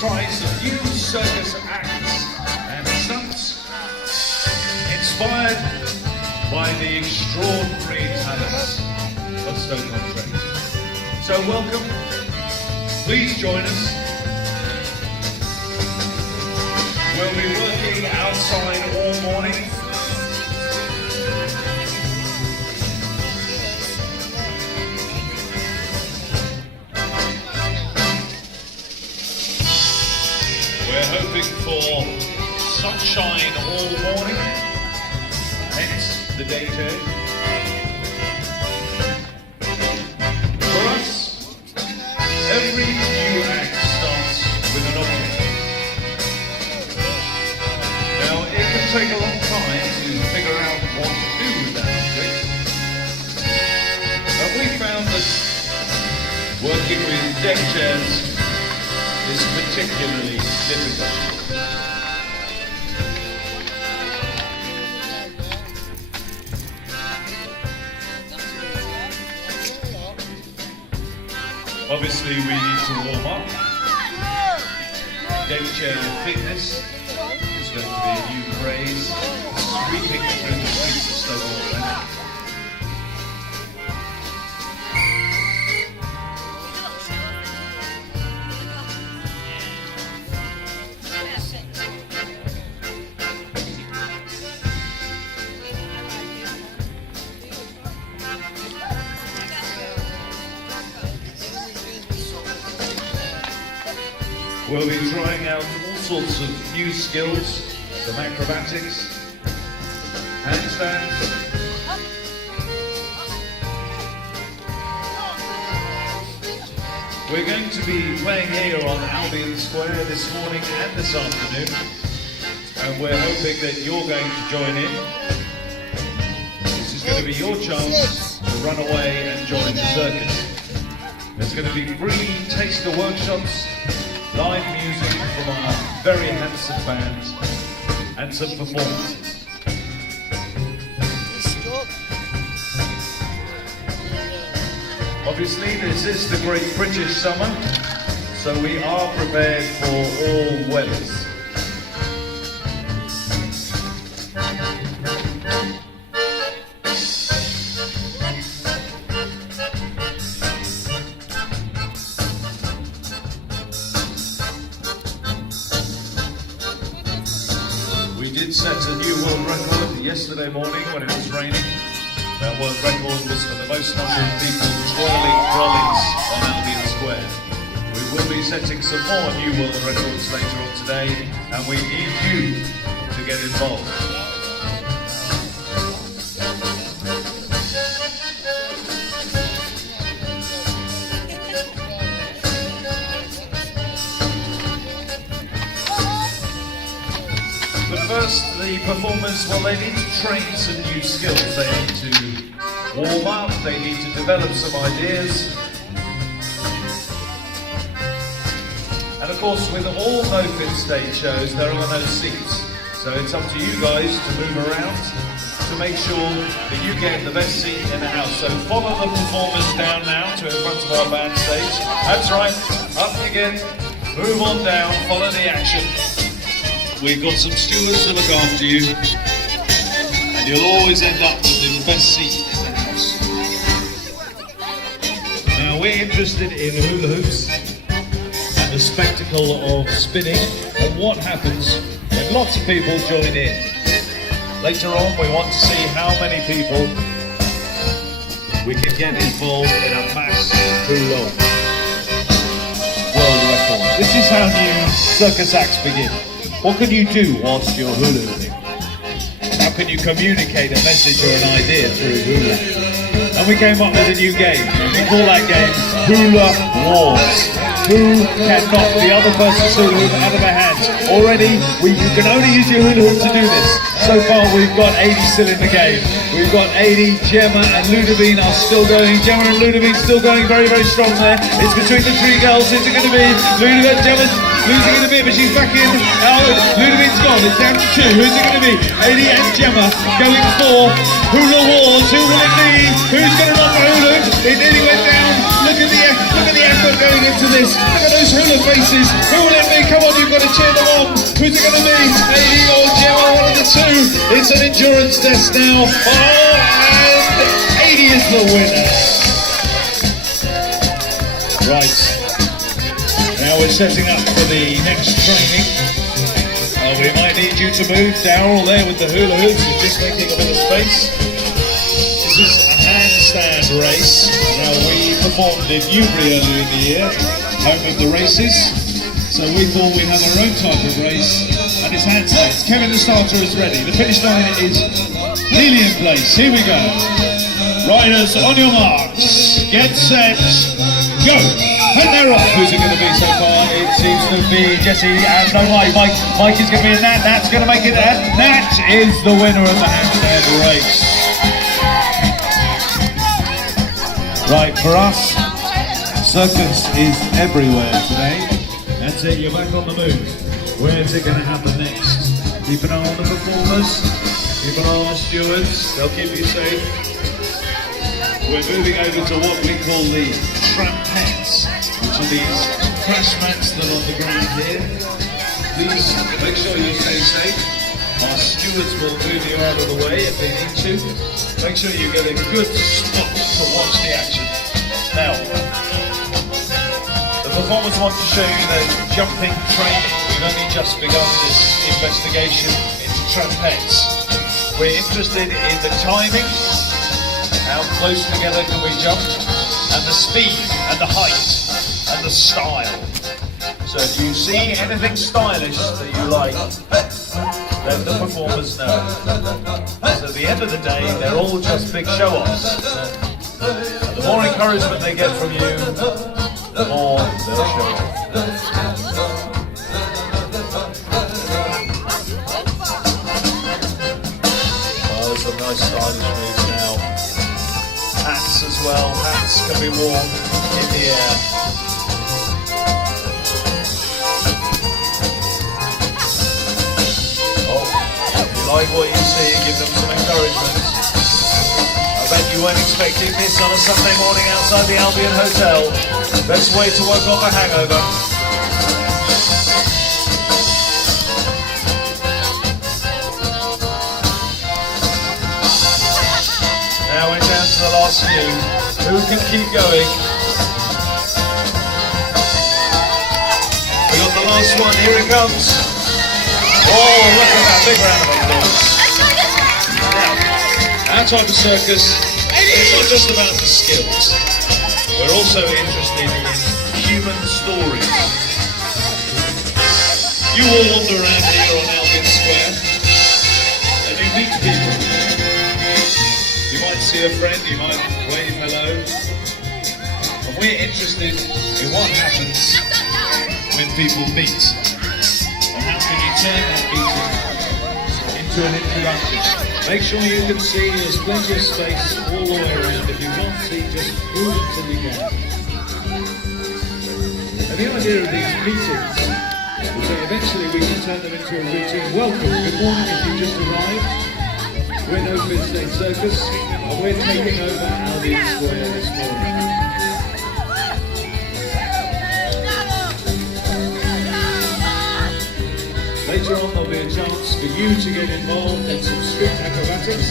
tries new circus acts and stunts inspired by the extraordinary talents of Stoke-on-Trent. So welcome, please join us. We'll be working outside all morning. We're hoping for sunshine all morning, hence the day change. For us, every new act starts with an object. Now, it can take a long time to figure out what to do with that object, but we found that working with deck chairs is particularly difficult. Obviously, we need to warm up. Deck chair fitness is going to be a new craze, sweeping through the streets of Stoke-on-Trent. We'll be trying out all sorts of new skills, some acrobatics, handstands. We're going to be playing here on Albion Square this morning and this afternoon, and we're hoping that you're going to join in. This is going to be your chance to run away and join the circus. There's going to be free taster workshops, live music from our very handsome band, and some performances. Obviously, this is the great British summer, so we are prepared for all weathers. We did set a new world record yesterday morning when it was raining. That world record was for the most number of people twirling trolleys on Albion Square. We will be setting some more new world records later on today, and we need you to get involved. First, the performers, well, they need to train some new skills. They need to warm up, they need to develop some ideas. And of course, with all no-fit stage shows, there are no seats. So it's up to you guys to move around to make sure that you get the best seat in the house. So follow the performers down now to in front of our band stage. That's right, up again, move on down, follow the action. We've got some stewards to look after you, and you'll always end up with the best seat in the house. Now, we're interested in hula hoops and the spectacle of spinning and what happens when lots of people join in. Later on, we want to see how many people we can get involved in a mass hula world record. This is how new circus acts begin. What can you do whilst you're hula hooping? How can you communicate a message or an idea through hula? And we came up with a new game. We call that game Hula Wars. Who can knock the other person's hula hoop out of their hands? Already, you can only use your hula hoop to do this. So far, we've got 80 still in the game. We've got 80. Gemma and Ludovine are still going. Gemma and Ludovine still going very, very strong there. It's between the three girls. Who's it going to be? Ludovine, Gemma's losing in a bit, but she's back in. Ludovine's gone. It's down to two. Who's it going to be? 80 and Gemma going for Hula Wars. Who will it be? Who's going to knock the hula hoop? It nearly went down. look at the effort going into this. Look at those hula faces. Who will it be? Come on, you've got to cheer them on. Who's it going to be? Amy or Gemma, one of the two. It's an endurance test now. Oh, and 80 is the winner. Right. Now we're setting up for the next training. We might need you to move. Darryl there with the hula hoops is just making a bit of space. This is a handstand race. Now we performed in Newbury earlier in the year, home of the races. So we thought we'd have our own type of race, and it's handstands. Kevin the starter is ready. The finish line is nearly in place. Here we go. Riders on your marks. Get set. Go. And they're off. Who's it going to be so far? It seems to be Jesse and no Mike. Mike is going to be in that. Nat's going to make it. And Nat is the winner of the handstand race. Right, for us, Circus is everywhere today. That's it, you're back on the move. Where's it going to happen next? Keep an eye on the performers. Keep an eye on the stewards. They'll keep you safe. We're moving over to what we call the trampettes, which are these crash mats that are on the ground here. Please make sure you stay safe. Our stewards will move you out of the way if they need to. Make sure you get a good spot to watch the action. Now, the performers want to show you the jumping training. We've only just begun this investigation into trampettes. We're interested in the timing. How close together can we jump? And the speed, and the height, and the style. So if you see anything stylish that you like, let the performers know. So at the end of the day, they're all just big show-offs. And the more encouragement they get from you, the more they'll show off. Oh, some nice stylish moves now. Hats as well. Hats can be worn in the air. Oh, if you like what you see, give them some encouragement. I bet you weren't expecting this on a Sunday morning outside the Albion Hotel. Best way to work off a hangover. Now we're down to the last few. Who can keep going? We got the last one. Here it comes. Oh, look at that. Big round of applause. Now, our type of circus, it's not just about the skills. We're also interested in human stories. You all wander around here on Albion Square and you meet people. You might see a friend, you might wave hello. And we're interested in what happens when people meet. And how can you turn that meeting into an introduction? Make sure you can see there's plenty of space all the way around. If you can't see, just move until you can. And the idea of these meetings is that eventually we can turn them into a routine. Welcome, good morning if you just arrived. We're No Fizz Day Circus, and we're taking over Albion Square this morning. Later on there'll be a chance for you to get involved in some street acrobatics.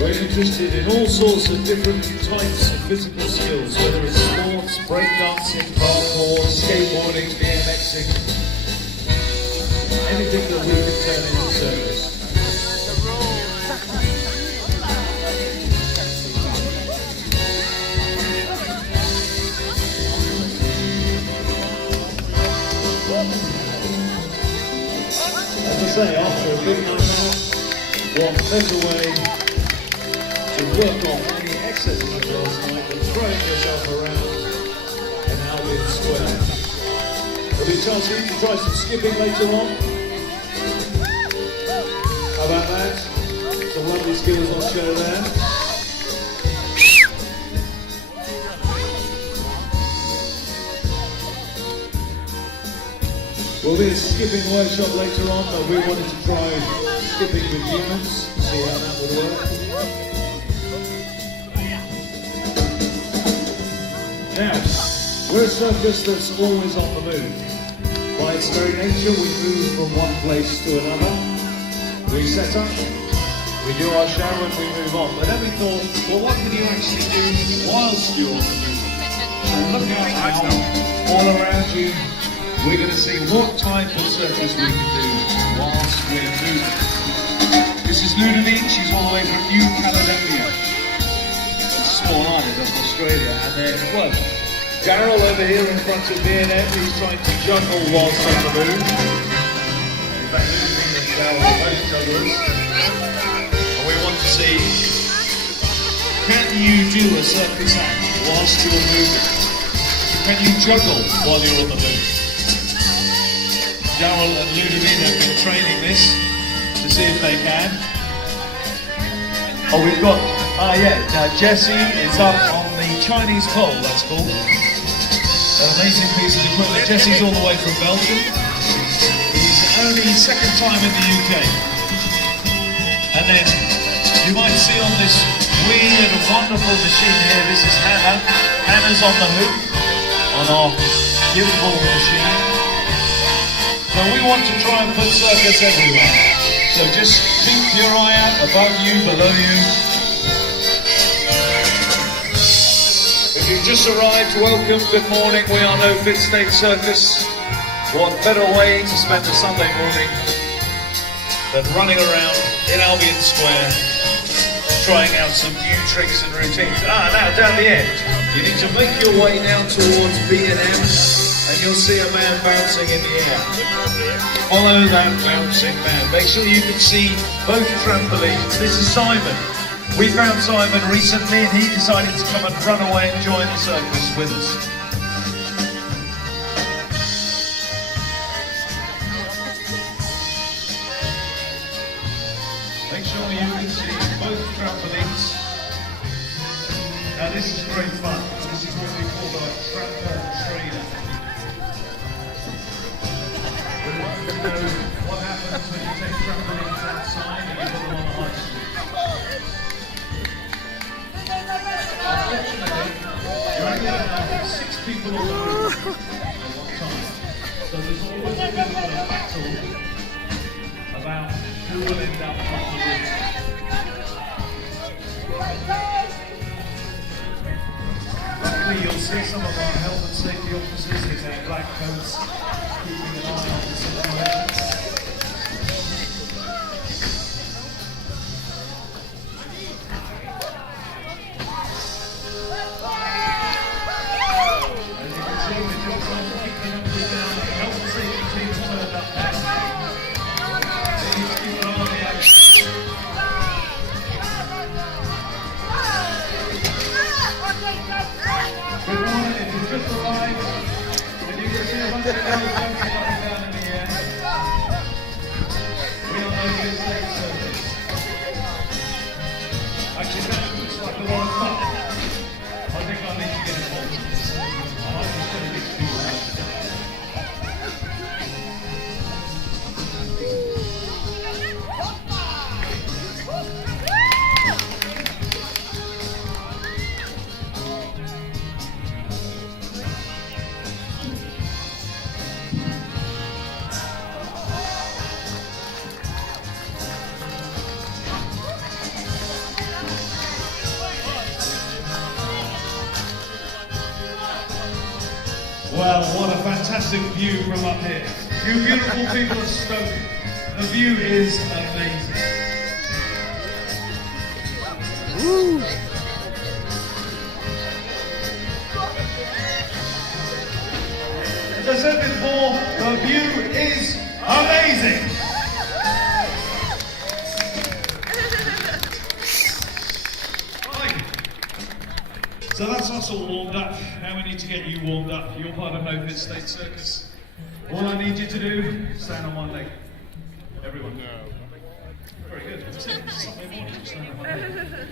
We're interested in all sorts of different types of physical skills, whether it's sports, breakdancing, parkour, skateboarding, BMXing, anything that we can turn into service. As I say, after a big night out, led the way to work on any excesses of last night and throwing yourself around in Hanley Square. There'll be a chance for you to try some skipping later on. How about that? Some lovely skills on show there. There'll be a skipping workshop later on, but we wanted to try skipping with humans, see how that would work. Now, we're a circus that's always on the move. By its very nature, we move from one place to another. We set up, we do our show, and we move on. But then we thought, well, what can you actually do whilst you're on the move? So look out now, all around you. We're going to see what type of circus we can do whilst we're moving. This is Ludovine, she's all the way from New Caledonia. It's a small island of Australia. And then, well, Daryl over here in front of B&M, he's trying to juggle whilst on the move. In fact, Ludovine and Daryl are both jugglers. And we want to see, can you do a circus act whilst you're moving? Can you juggle while you're on the move? Daryl and Ludovine have been training this to see if they can. Oh, we've got, now Jesse is up on the Chinese pole, that's called. An amazing piece of equipment. Jesse's all the way from Belgium. He's only second time in the UK. And then, you might see on this weird and wonderful machine here, this is Hannah. Hannah's on the hoop, on our gimbal machine. So we want to try and put circus everywhere. So just keep your eye out above you, below you. If you've just arrived, welcome, good morning. We are No Fit State Circus. What better way to spend a Sunday morning than running around in Albion Square, trying out some new tricks and routines. Now down the end, you need to make your way down towards B&M. And you'll see a man bouncing in the air. Follow that bouncing man. Make sure you can see both trampolines. This is Simon. We found Simon recently and he decided to come and run away and join the circus with us. Make sure you can see both trampolines. Now this is great fun. This is what we call a trampoline trainer. Know what happens when you take trampolines outside and you put them on the high street. Unfortunately, you're only going to have 6 people on the roof at one time. So there's always a bit of a battle about who will end up on the roof. Luckily, you'll see some of our health and safety officers in their black coats keeping an eye on the situation. As you can see, we're just trying to keep the numbers down. The health and safety team's turned up now. They need to keep an eye on the action. Good morning, if you've just arrived, and you can see a bunch of girls jumping up and down in the air. We are No Fit State Circus. Actually, that looks like a lot of fun. I think I need to get involved in this. I might just send these people out. Well, what a fantastic view from up here. You beautiful people of Stoke. The view is amazing. Woo. As I said before, the view is amazing. So that's us all warmed up. Now we need to get you warmed up. You're part of No Fit State Circus. All I need you to do is stand on one leg. Everyone. Very good. That's it. Sunday morning, stand on one leg.